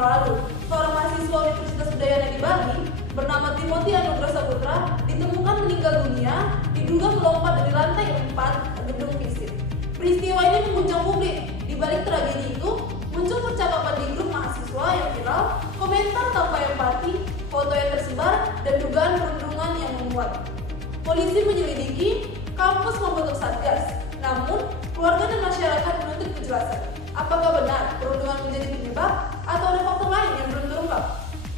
lalu, seorang mahasiswa Universitas Udayana di Bali bernama Timothy Anugrah Saputra ditemukan meninggal dunia diduga melompat dari lantai 4 gedung FISIP. Peristiwa ini mengguncang publik. Di balik tragedi itu, muncul percakapan di grup mahasiswa yang viral, komentar tanpa empati, foto yang tersebar, dan dugaan perundungan yang menguat. Polisi menyelidiki, kampus membentuk satgas. Namun, keluarga dan masyarakat menuntut kejelasan. Apakah benar perundungan menjadi penyebab atau ada faktor lain yang belum terungkap?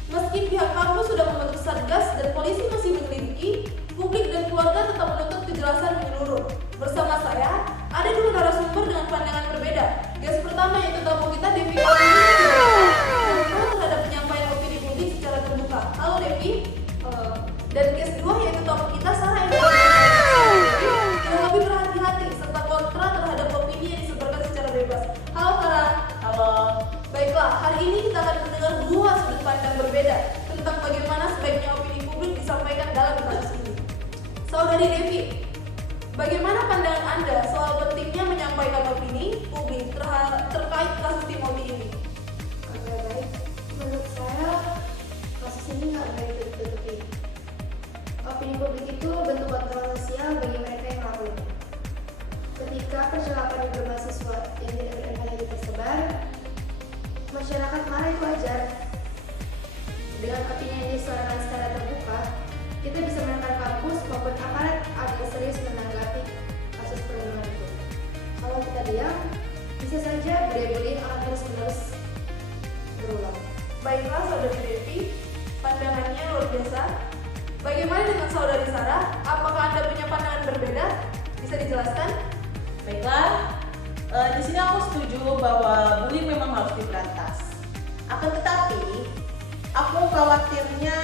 Meski pihak kampus sudah membentuk satgas dan polisi masih menyelidiki, publik dan keluarga tetap menuntut kejelasan menyeluruh. Bersama saya, ada dua narasumber dengan pandangan berbeda. Guest pertama yaitu tamu kita, Devi terhadap penyampaian opini publik secara terbuka. Halo Devi. Dan guest kedua yaitu tamu kita, Sarah, yang lebih berhati-hati serta kontra terhadap opini yang disebarkan secara bebas. Halo Sarah. Halo. Baiklah, hari ini kita akan mendengar dua sudut pandang berbeda tentang bagaimana sebaiknya opini publik disampaikan dalam kasus ini. Saudari Devi, bagaimana pandangan Anda soal pentingnya menyampaikan opini publik terkait kasus Timothy ini? Baik, menurut saya kasus ini nggak baik ditutupi. Opini publik itu bentuk kontrol sosial bagi mereka yang melakukannya. Ketika percakapan di grup mahasiswa yang tidak berinteraksi tersebar, masyarakat marah itu wajar. Dengan opini yang disuarakan secara terbuka, kita bisa menekan kampus maupun aparat agar serius menanggapi kasus perundungan itu. Kalau kita diam, bisa saja budaya-budaya akan terus-menerus berulang. Baiklah Saudari Devi, pandangannya luar biasa. Bagaimana dengan Saudari Sarah? Apakah Anda punya pandangan berbeda? Bisa dijelaskan? Baiklah, di sini aku setuju bahwa bullying memang harus diberantas. Akan tetapi, aku khawatirnya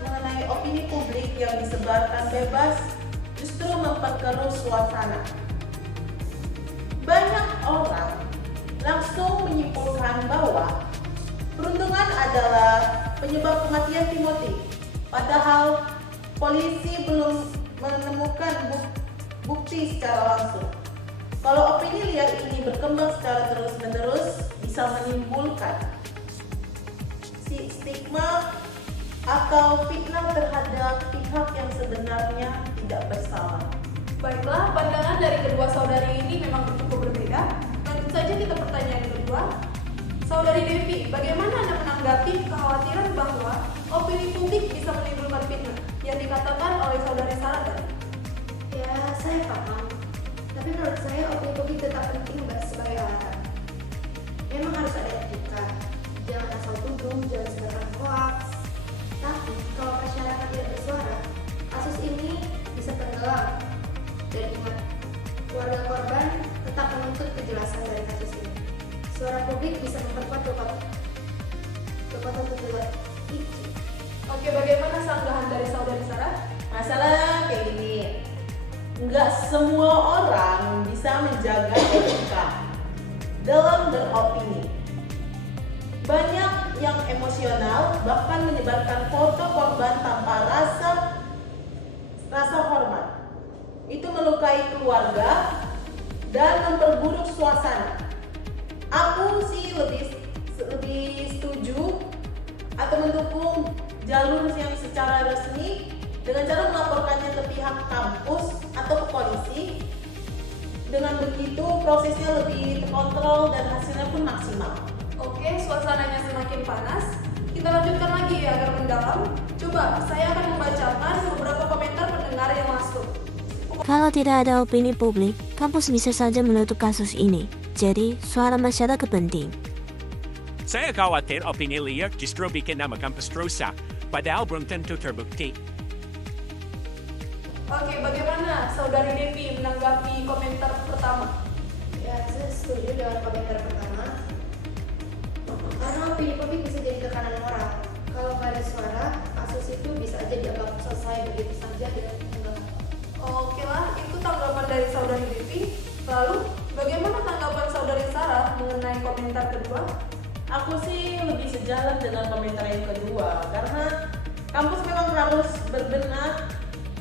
mengenai opini publik yang disebarkan bebas justru memperkeruh suasana. Banyak orang langsung menyimpulkan bahwa perundungan adalah penyebab kematian Timothy, padahal polisi belum menemukan bukti secara langsung. Kalau opini liar ini berkembang secara terus-menerus, bisa menimbulkan stigma atau fitnah terhadap pihak yang sebenarnya tidak bersalah. Baiklah, pandangan dari kedua saudari ini memang cukup berbeda. Lanjut saja kita pertanyaan kedua. Saudari Devi, bagaimana Anda menanggapi kekhawatiran bahwa opini publik bisa menimbulkan fitnah yang dikatakan oleh saudari Sarah tadi? Ya, saya paham. Tapi menurut saya opini publik tetap penting sebagai alat. Memang harus ada etika. Jangan asal tuduh, jangan sebarkan hoax. Tapi kalau masyarakat tidak bersuara, kasus ini bisa tenggelam. Dan ingat, keluarga korban tetap menuntut kejelasan dari kasus ini. Suara publik bisa memperkuat kekuatan tuduhan itu. Oke, bagaimana sanggahan dari saudari Sarah? Masalah kayak gini, nggak semua orang bisa menjaga etika dalam beropini. Banyak yang emosional, bahkan menyebarkan foto korban tanpa rasa hormat. Itu melukai keluarga dan memperburuk suasana. Aku sih lebih setuju atau mendukung jalur yang secara resmi dengan cara melaporkannya ke pihak kampus atau ke polisi. Dengan begitu prosesnya lebih terkontrol dan hasilnya pun maksimal. Oke, suasananya semakin panas. Kita lanjutkan lagi agar mendalam. Coba, saya akan membacakan beberapa komentar pendengar yang masuk. Kalau tidak ada opini publik, kampus bisa saja menutup kasus ini. Jadi, suara masyarakat penting. Saya khawatir opini liar justru bikin nama kampus rusak, padahal belum tentu terbukti. Oke, bagaimana Saudari Devi menanggapi komentar pertama? Ya, saya setuju dengan komentar pertama. Karena opini publik bisa jadi tekanan moral. Kalau nggak ada suara, kasus itu bisa aja dianggap selesai begitu saja dengan tenggelam. Oke lah, itu tanggapan dari Saudari Devi. Lalu, bagaimana tanggapan Saudari Sarah mengenai komentar kedua? Aku sih lebih sejalan dengan komentar yang kedua, karena kampus memang harus berbenah,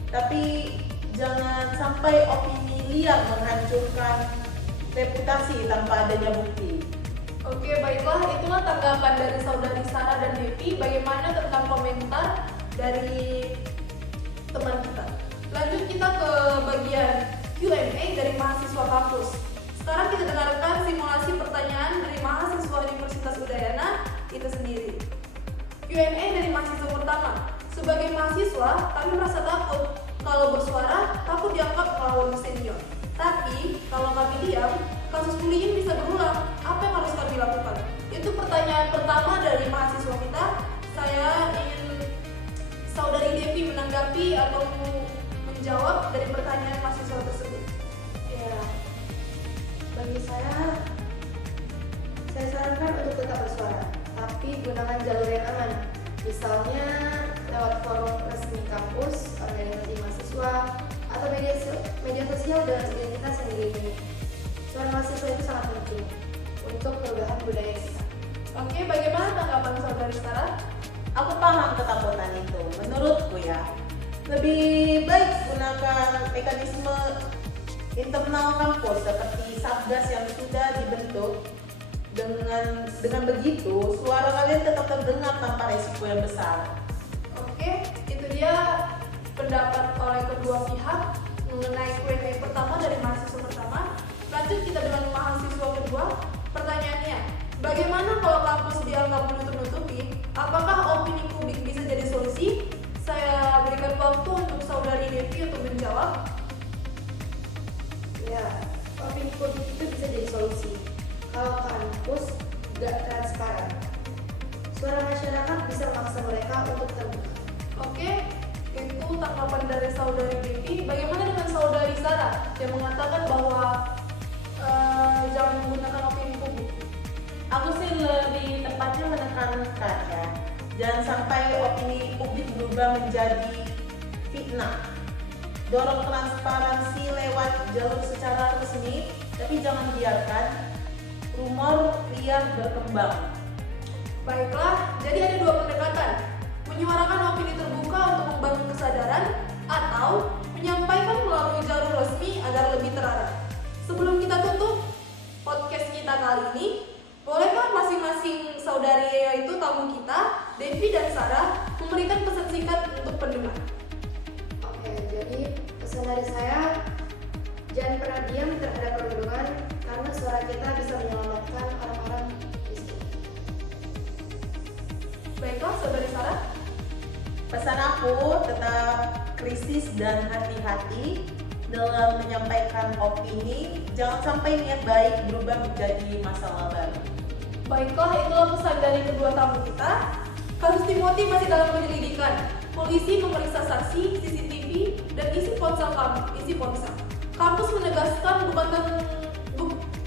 tapi jangan sampai opini liar menghancurkan reputasi tanpa adanya bukti. Oke, baiklah, itulah tanggapan dari saudari Sarah dan Devi. Bagaimana tentang komentar dari teman kita? Lanjut kita ke bagian Q&A dari mahasiswa kampus. Sekarang kita dengarkan simulasi pertanyaan dari mahasiswa Universitas Udayana itu sendiri. Q&A dari mahasiswa pertama. Sebagai mahasiswa, kami merasa takut kalau bersuara, takut dianggap melawan senior. Tapi, kalau kami diam, kasus bullying bisa berulang. Apa yang harus kami lakukan? Itu pertanyaan pertama dari mahasiswa kita. Saya ingin saudari Devi menanggapi atau menjawab dari pertanyaan mahasiswa tersebut. Ya, bagi saya sarankan untuk tetap bersuara, tapi gunakan jalur yang aman. Misalnya lewat forum resmi kampus, organisasi mahasiswa, atau media sosial dengan identitas yang dilindungi. Suara mahasiswa itu sangat penting untuk perubahan budaya kita. Oke, bagaimana tanggapan saudari Sarah? Aku paham ketakutan itu. Menurutku ya, lebih baik gunakan mekanisme internal kampus seperti satgas yang sudah dibentuk. Dengan begitu, suara kalian tetap terdengar tanpa resiko yang besar. Oke, itu dia pendapat oleh kedua pihak mengenai Q&A pertama dari mahasiswa pertama. Lanjut kita dengan mahasiswa kedua. Pertanyaannya, bagaimana kalau kampus dianggap menutup-nutupi? Apakah opini publik bisa jadi solusi? Saya berikan waktu untuk saudari Devi untuk menjawab. Ya, opini publik itu bisa jadi solusi kalau kampus gak transparan. Suara masyarakat bisa memaksa mereka untuk terbuka. Oke, itu tanggapan dari saudari Devi. Bagaimana dengan saudari Sarah yang mengatakan bahwa jangan menggunakan opini publik? Aku sih lebih tepatnya menekankan ya, jangan sampai opini publik berubah menjadi fitnah. Dorong transparansi lewat jalur secara resmi, tapi jangan biarkan rumor liar berkembang. Baiklah, jadi ada dua pendekatan. Menyuarakan opini terbuka untuk membangun kesadaran, atau menyampaikan melalui jalur resmi agar lebih terarah. Sebelum kita tutup podcast kita kali ini, bolehkah masing-masing saudari yaitu tamu kita, Devi dan Sarah, memberikan pesan singkat untuk pendengar? Oke, jadi pesan dari saya, jangan pernah diam terhadap perundungan karena suara kita bisa menyelamatkan orang-orang miskin. Baiklah, saudari Sarah. Pesan aku tetap kritis dan hati-hati dalam menyampaikan opini, jangan sampai niat baik berubah menjadi masalah baru. Baiklah, itulah pesan dari kedua tamu kita. Kasus Timothy masih dalam penyelidikan. Polisi memeriksa saksi, CCTV, dan isi ponsel. Kampus menegaskan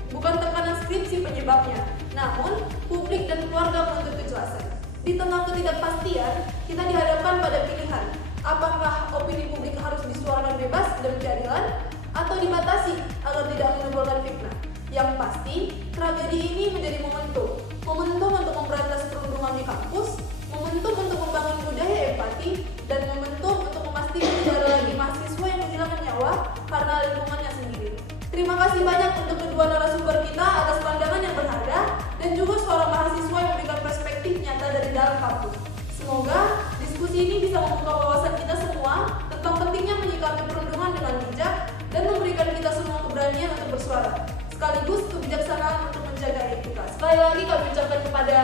bukan tekanan skripsi penyebabnya, namun publik dan keluarga menuntut kejelasan. Di tengah ketidakpastian, kita dihadapkan pada pilihan, apakah opini publik harus disuarakan bebas dan keadilan, atau dibatasi agar tidak menimbulkan fitnah. Yang pasti, tragedi ini menjadi momentum untuk memberantas perundungan di kampus, momentum untuk membangun budaya empati, dan momentum untuk memastikan tidak ada lagi mahasiswa yang kehilangan nyawa karena lingkungannya sendiri. Terima kasih banyak untuk kedua narasumber kita atas pandangan yang berharga dan juga suara mahasiswa yang memberikan perspektif nyata dari dalam kampus. Semoga diskusi ini bisa membuka wawasan kita semua tentang pentingnya menyikapi perundungan dengan bijak dan memberikan kita semua keberanian untuk bersuara, sekaligus kebijaksanaan untuk menjaga etika. Sekali lagi kami ucapkan kepada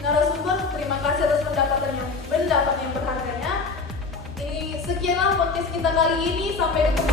narasumber, terima kasih atas pendapat yang berharganya. Ini sekianlah podcast kita kali ini, sampai ketemu